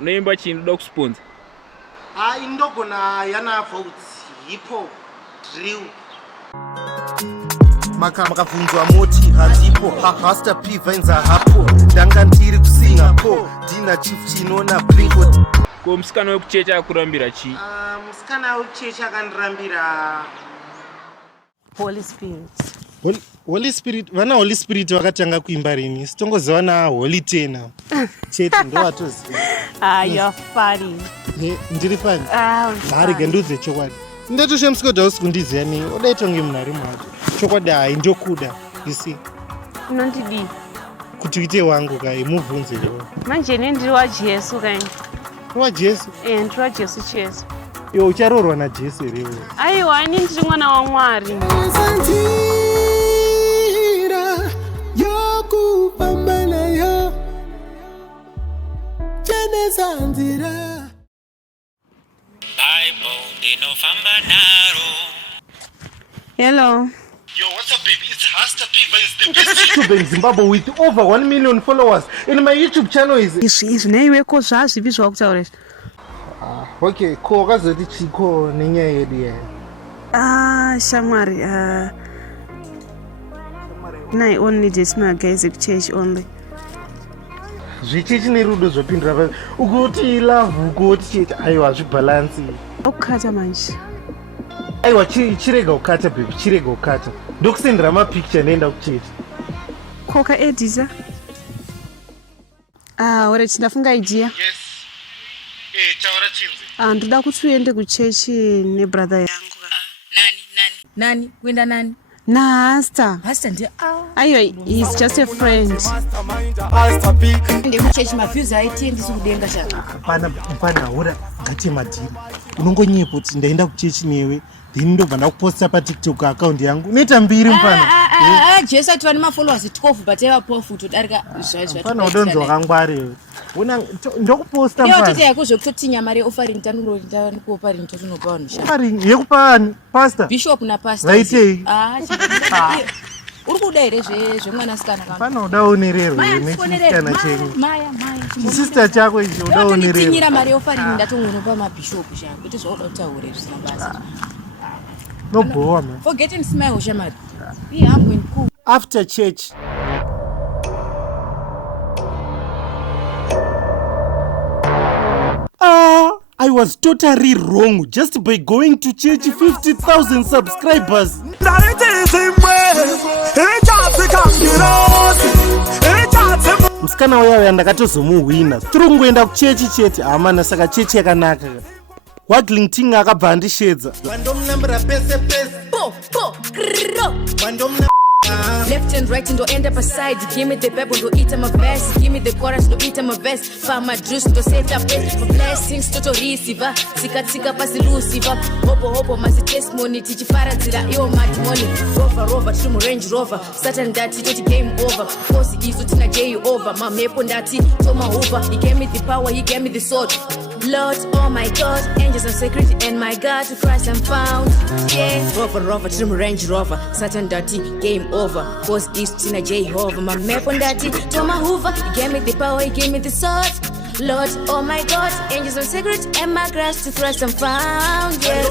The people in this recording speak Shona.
Unoimba chini ndoda kusponsor. Indogona yana votes hip hop drill. Makabvunzwa moti hadzipo Hasta P Vines hapo ndanga ndiri kuSingapore ndina chief chinona blinko. Ko musikana wekuchecha akurambira chi? Musikana wekuchecha akandirambira Holy Spirit. Holy Spirit, vana Holy Spirit vakatanga kuimba rini? Sitongoziva na Holy Tena. Chete ndo watoziva. You're funny. Ndiri funny. Harige nduze chokwadi. Ndatoshamsikoda usikundiziva ni odaitonge munhari mwacho. Chokwadi hai ndokuda. You see. Unondidi. Kuti uite wangu kai mubvunze iwe. Manje ndiri waJesu kai. WaJesu? Ndiri waJesu Chesu. Iwe ucharorwa naJesu here iwe. Aiwa, ini ndiri mwana waMwari. Hello. Yo, what's up, baby? It's Hasta P Vines, the best YouTuber in Zimbabwe with over 1 million followers. And my YouTube channel is... Izvineiweko zvazvipi zvakutaura izvi? Okay, ko kazoti chiko nenyaya yedu yayo. Shamwari, I only date my guys at church only. Zvichechi nerudo zvopindura pa ukuti love ukuti chete aiwa zvibalance. Okukata manje. Aiwa chirega ukata baby, chirega ukata. Ndokusendera ma picture nenda kuchechi. Koka edisa. Ore tindafunga idea. Yes. Taura chinzi. Ndoda kuti uende kuchechi nebrother yangu. Nani? Kwenda nani? Hasta. Hasta ndiye. Aiwa, he's just a friend. Hasta P. Ndekuchechi mafuse aitiendi sikudenga chana. Hapana hura ngati madhiri. Unongonyepo kuti ndaenda kuchechi newe. Then ndobva ndakuposta pa TikTok account yangu. Neta mbiri mfana. Jesu ati vane mafollowers 12 but eva pofu todarika zvazvo. Mfana udonzo wakangwari. Una ndokuposta mfana. Ndio tete yako zvokutotinya mari offering tanuro ndiko offering totunopa vanhu sha. Offering yekupa ani? Pastor. Bishop na pastor. Vaitei. Uri kuda here zvemwana sikana kama. Fana udaonererwa nechisikana chenyu. Maya. Sister chako ichi udaonererwa. Tinyira mari offering ndatongonopa mabishop sha. Kuti zvoda kutaura zvisina basa. No bore, man. Forgetting smile, Shamad. Yeah, I'm going cool. After church. I was totally wrong just by going to church 50,000 subscribers. Musikana waya ndakatozomuwina. Turungoenda kuchechi chete amana saka chechi yakanaka. WaglingTing akabva andishedza. Left and right and end up aside. Give me the Bible, do eat my verse. Give me the chorus, do eat my verse. For my juice, to set up it. For blessings, to receive. Sika pasi Lucifer. Hopo, masi testimony. Teach Farazilla, yo matrimony. Rover, trim Range Rover. Satan dati, to game over. Force is to tina J over. My mepo dati, Toma over. He gave me the power, he gave me the sword. Lord, oh my God, angels are sacred, and my God, to Christ I'm found. Yeah, Rover, trim Range Rover. Satan dati, game over. Force is Tina Jehovah, my map on that Toma Hoover, he gave me the power, he gave me the sword. Lord, oh my God, angels are sacred, and my grass to Christ I'm found. Yeah.